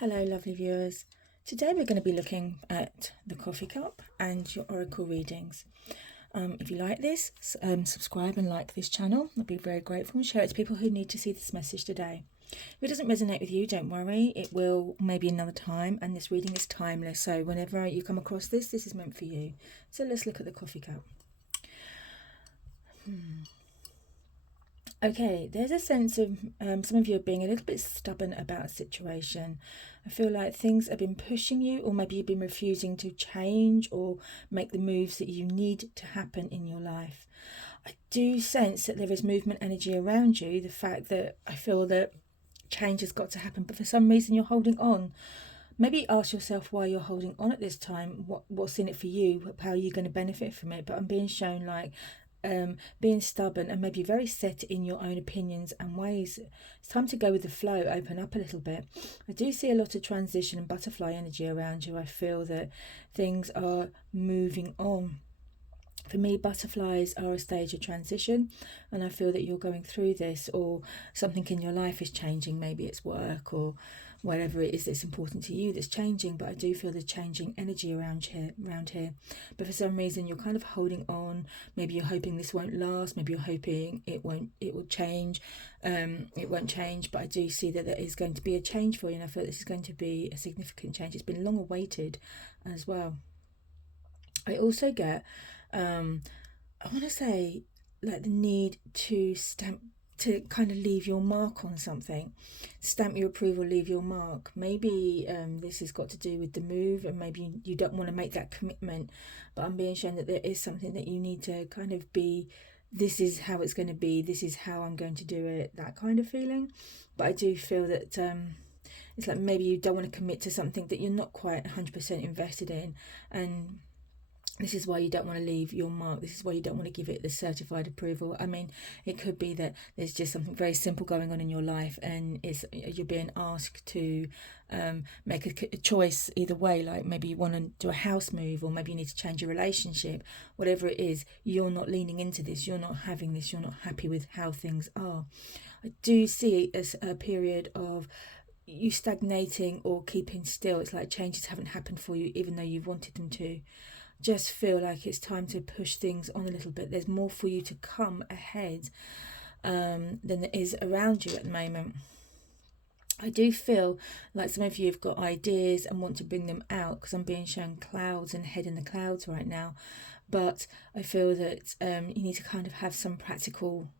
Hello, lovely viewers. Today we're going to be looking at the coffee cup and your oracle readings. If you like this, subscribe and like this channel. I'd be very grateful, and share it to people who need to see this message today. If it doesn't resonate with you, don't worry. It will maybe another time, and this reading is timeless. So whenever you come across this is meant for you. So let's look at the coffee cup. Okay, there's a sense of some of you are being a little bit stubborn about a situation. I feel like things have been pushing you, or maybe you've been refusing to change or make the moves that you need to happen in your life. I do sense that there is movement energy around you. The fact that I feel that change has got to happen, but for some reason you're holding on. Maybe ask yourself why you're holding on at this time. What's in it for you? How are you going to benefit from it? But I'm being shown like being stubborn and maybe very set in your own opinions and ways. It's time to go with the flow, open up a little bit. I do see a lot of transition and butterfly energy around you. I feel that things are moving on. For me, butterflies are a stage of transition, and I feel that you're going through this, or something in your life is changing. Maybe it's work or whatever it is that's important to you that's changing, but I do feel the changing energy around here. But for some reason you're kind of holding on. Maybe you're hoping this won't last, maybe you're hoping it will change. It won't change, but I do see that there is going to be a change for you, and I feel this is going to be a significant change. It's been long awaited as well. I also get I want to say like the need to kind of leave your mark on something, stamp your approval, leave your mark. Maybe this has got to do with the move, and maybe you don't want to make that commitment, but I'm being shown that there is something that you need to kind of be, this is how it's going to be, this is how I'm going to do it, that kind of feeling. But I do feel that it's like maybe you don't want to commit to something that you're not quite 100% invested in, and this is why you don't want to leave your mark. This is why you don't want to give it the certified approval. I mean, it could be that there's just something very simple going on in your life, and you're being asked to make a choice either way. Like maybe you want to do a house move, or maybe you need to change your relationship. Whatever it is, you're not leaning into this. You're not having this. You're not happy with how things are. I do see it as a period of you stagnating or keeping still. It's like changes haven't happened for you, even though you've wanted them to. Just feel like it's time to push things on a little bit. There's more for you to come ahead than there is around you at the moment. I do feel like some of you have got ideas and want to bring them out, because I'm being shown clouds and head in the clouds right now. But I feel that you need to kind of have some practical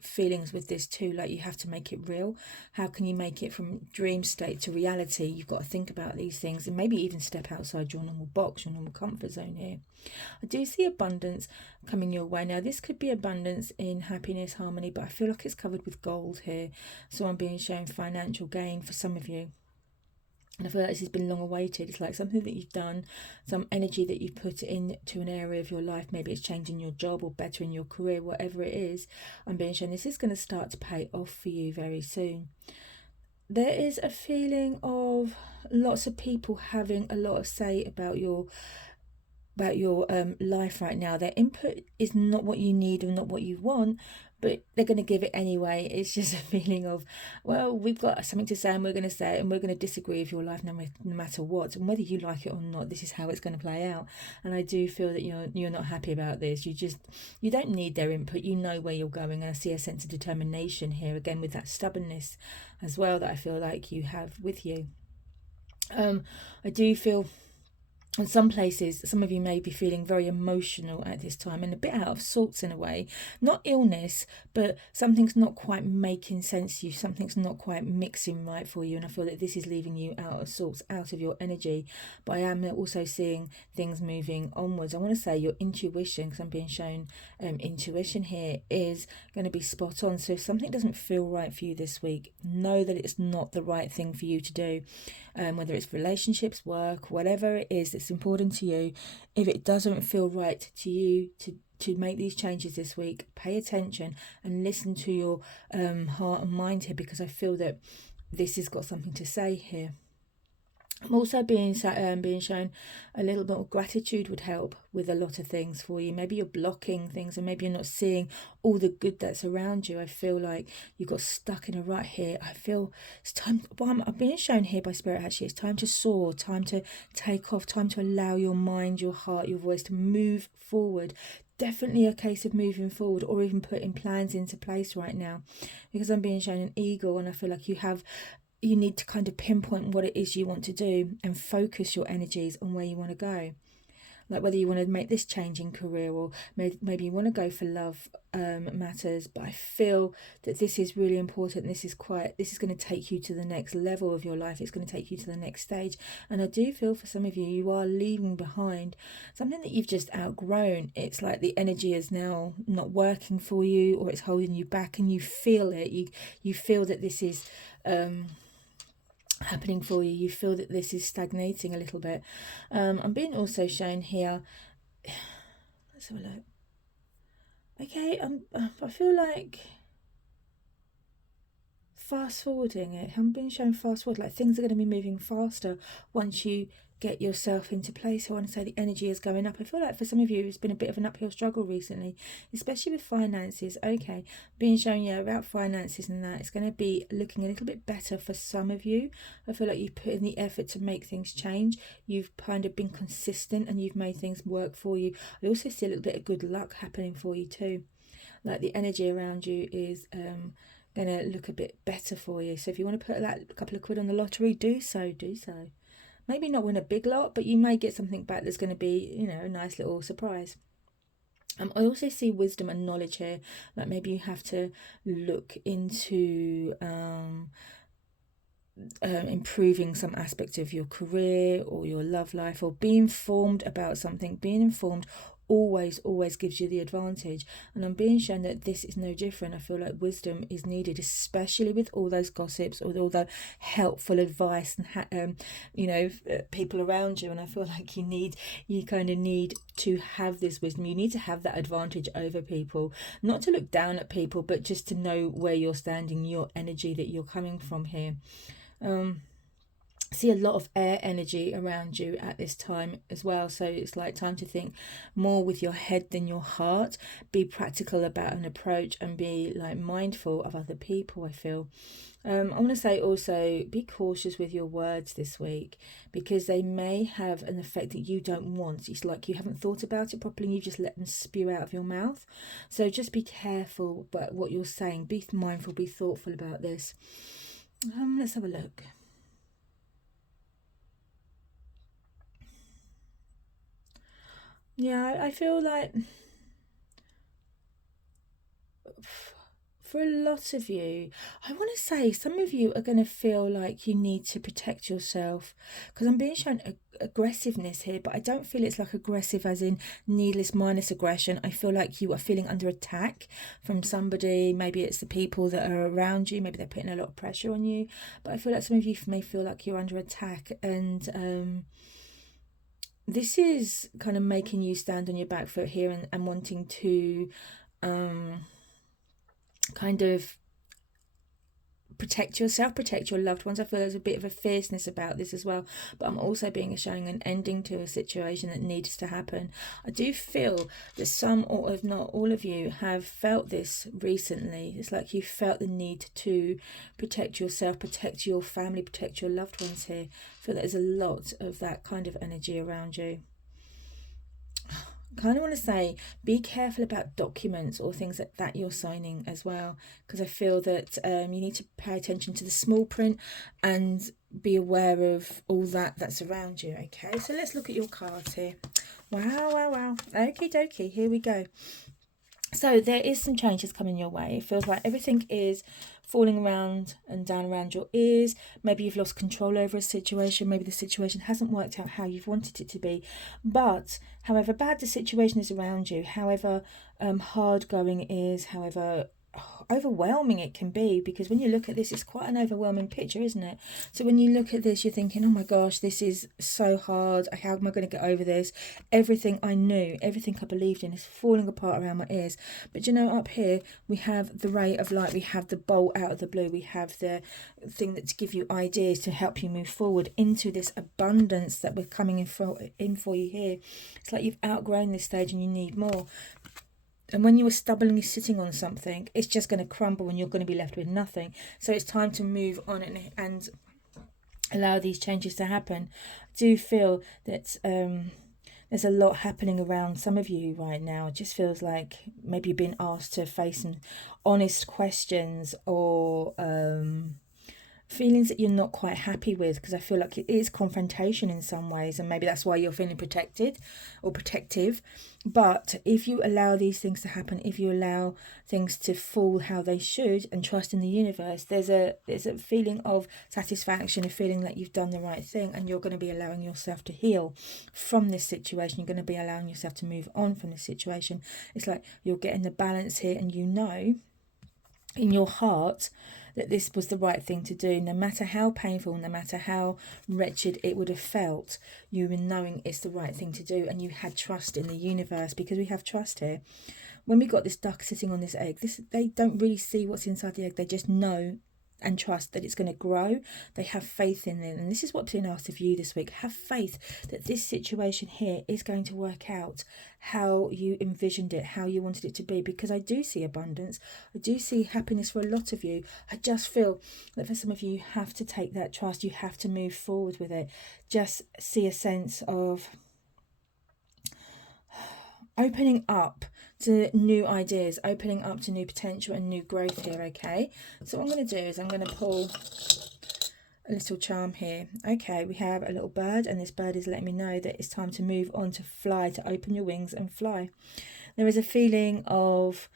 feelings with this too. Like you have to make it real. How can you make it from dream state to reality? You've got to think about these things and maybe even step outside your normal box, your normal comfort zone here. I do see abundance coming your way. Now this could be abundance in happiness, harmony, but I feel like it's covered with gold here. So I'm being shown financial gain for some of you. And I feel like this has been long awaited. It's like something that you've done, some energy that you've put into an area of your life. Maybe it's changing your job or bettering your career, whatever it is. I'm being shown this is going to start to pay off for you very soon. There is a feeling of lots of people having a lot of say about your life right now. Their input is not what you need or not what you want, but they're going to give it anyway. It's just a feeling of, well, we've got something to say and we're going to say it, and we're going to disagree with your life no matter what, and whether you like it or not, this is how it's going to play out. And I do feel that you're not happy about this. You don't need their input. You know where you're going, and I see a sense of determination here again with that stubbornness as well that I feel like you have with you. I do feel in some places, some of you may be feeling very emotional at this time and a bit out of sorts in a way. Not illness, but something's not quite making sense to you. Something's not quite mixing right for you. And I feel that this is leaving you out of sorts, out of your energy. But I am also seeing things moving onwards. I want to say your intuition, because I'm being shown intuition here, is going to be spot on. So if something doesn't feel right for you this week, know that it's not the right thing for you to do. Whether it's relationships, work, whatever it is that's important to you, if it doesn't feel right to you to make these changes this week, pay attention and listen to your heart and mind here, because I feel that this has got something to say here. I'm also being shown a little bit of gratitude would help with a lot of things for you. Maybe you're blocking things, and maybe you're not seeing all the good that's around you. I feel like you got stuck in a rut here. I feel it's time. Well, I'm being shown here by Spirit, actually. It's time to soar, time to take off, time to allow your mind, your heart, your voice to move forward. Definitely a case of moving forward, or even putting plans into place right now, because I'm being shown an eagle, and I feel like you need to kind of pinpoint what it is you want to do and focus your energies on where you want to go. Like whether you want to make this change in career, or maybe you want to go for love matters. But I feel that this is really important. This is going to take you to the next level of your life. It's going to take you to the next stage. And I do feel for some of you, you are leaving behind something that you've just outgrown. It's like the energy is now not working for you, or it's holding you back, and you feel it. You feel that this is happening for you. You feel that this is stagnating a little bit. I'm being also shown here. Let's have a look. Okay, I feel like fast forwarding it. I'm being shown fast forward, like things are going to be moving faster once you get yourself into place. I want to say the energy is going up. I feel like for some of you, it's been a bit of an uphill struggle recently, especially with finances. Okay, being shown, yeah, about finances and that. It's going to be looking a little bit better for some of you. I feel like you've put in the effort to make things change. You've kind of been consistent and you've made things work for you. I also see a little bit of good luck happening for you too. Like the energy around you is going to look a bit better for you. So if you want to put that couple of quid on the lottery, do so. Maybe not win a big lot, but you may get something back that's going to be, a nice little surprise. I also see wisdom and knowledge here. Like maybe you have to look into improving some aspect of your career or your love life, or be informed about something. Being informed always gives you the advantage, and I'm being shown that this is no different. I feel like wisdom is needed, especially with all those gossips, or all the helpful advice and people around you. And I feel like you kind of need to have this wisdom. You need to have that advantage over people, not to look down at people, but just to know where you're standing, your energy that you're coming from here. See a lot of air energy around you at this time as well, so it's like time to think more with your head than your heart. Be practical about an approach and be like mindful of other people. I feel I want to say also be cautious with your words this week, because they may have an effect that you don't want. It's like you haven't thought about it properly and you just let them spew out of your mouth. So just be careful about what you're saying. Be mindful, be thoughtful about this. Let's have a look. Yeah, I feel like for a lot of you, I want to say some of you are going to feel like you need to protect yourself, because I'm being shown aggressiveness here, but I don't feel it's like aggressive as in needless minus aggression. I feel like you are feeling under attack from somebody. Maybe it's the people that are around you, maybe they're putting a lot of pressure on you, but I feel like some of you may feel like you're under attack, and this is kind of making you stand on your back foot here, and wanting to kind of protect yourself, protect your loved ones. I feel there's a bit of a fierceness about this as well, but I'm also showing an ending to a situation that needs to happen. I do feel that some, or if not all of you, have felt this recently. It's like you felt the need to protect yourself, protect your family, protect your loved ones here. I feel that there's a lot of that kind of energy around you. Kind of want to say be careful about documents or things that you're signing as well, because I feel that you need to pay attention to the small print and be aware of all that's around you. Okay, so let's look at your cards here. Wow. Okie dokie, here we go. So there is some changes coming your way. It feels like everything is falling around and down around your ears. Maybe you've lost control over a situation. Maybe the situation hasn't worked out how you've wanted it to be. But however bad the situation is around you, however hard going is, however overwhelming it can be, because when you look at this, it's quite an overwhelming picture, isn't it? So when you look at this, you're thinking, oh my gosh, this is so hard. How am I going to get over this? Everything I knew, everything I believed in is falling apart around my ears. But you know, up here, we have the ray of light. We have the bolt out of the blue. We have the thing that to give you ideas to help you move forward into this abundance that we're coming in for you here. It's like you've outgrown this stage and you need more. And when you are stubbornly sitting on something, it's just going to crumble and you're going to be left with nothing. So it's time to move on and allow these changes to happen. I do feel that there's a lot happening around some of you right now. It just feels like maybe you've been asked to face some honest questions, or feelings that you're not quite happy with, because I feel like it is confrontation in some ways, and maybe that's why you're feeling protected or protective. But if you allow these things to happen, if you allow things to fall how they should and trust in the universe, there's a feeling of satisfaction, a feeling that you've done the right thing, and you're going to be allowing yourself to heal from this situation. You're going to be allowing yourself to move on from this situation. It's like you're getting the balance here, and you know in your heart that this was the right thing to do, no matter how painful, no matter how wretched it would have felt. You were knowing it's the right thing to do, and you had trust in the universe, because we have trust here. When we got this duck sitting on this egg, they don't really see what's inside the egg. They just know and trust that it's going to grow. They have faith in it. And this is what's being asked of you this week. Have faith that this situation here is going to work out how you envisioned it, how you wanted it to be, because I do see abundance. I do see happiness for a lot of you. I just feel that for some of you, you have to take that trust. You have to move forward with it. Just see a sense of opening up to new ideas, opening up to new potential and new growth here, okay? So what I'm going to do is I'm going to pull a little charm here. Okay, we have a little bird, and this bird is letting me know that it's time to move on, to fly, to open your wings and fly. There is a feeling of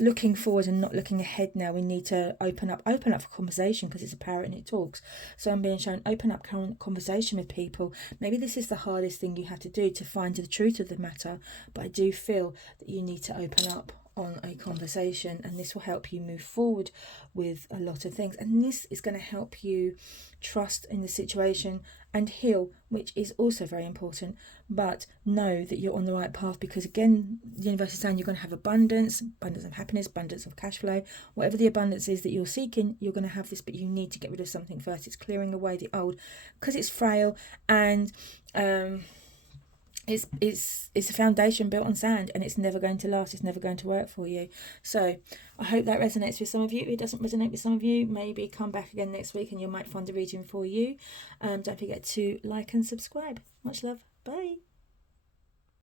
looking forward and not looking ahead now. We need to open up for conversation, because it's a parrot and it talks. So I'm being shown open up conversation with people. Maybe this is the hardest thing you have to do, to find the truth of the matter, but I do feel that you need to open up on a conversation, and this will help you move forward with a lot of things. And this is going to help you trust in the situation and heal, which is also very important. But know that you're on the right path, because again, the universe is saying you're going to have abundance of happiness, abundance of cash flow. Whatever the abundance is that you're seeking, you're going to have this, but you need to get rid of something first. It's clearing away the old, because it's frail, and it's a foundation built on sand, and it's never going to last. It's never going to work for you. So I hope that resonates with some of you. If it doesn't resonate with some of you, maybe come back again next week and you might find a reading for you. Don't forget to like and subscribe. Much love. Bye.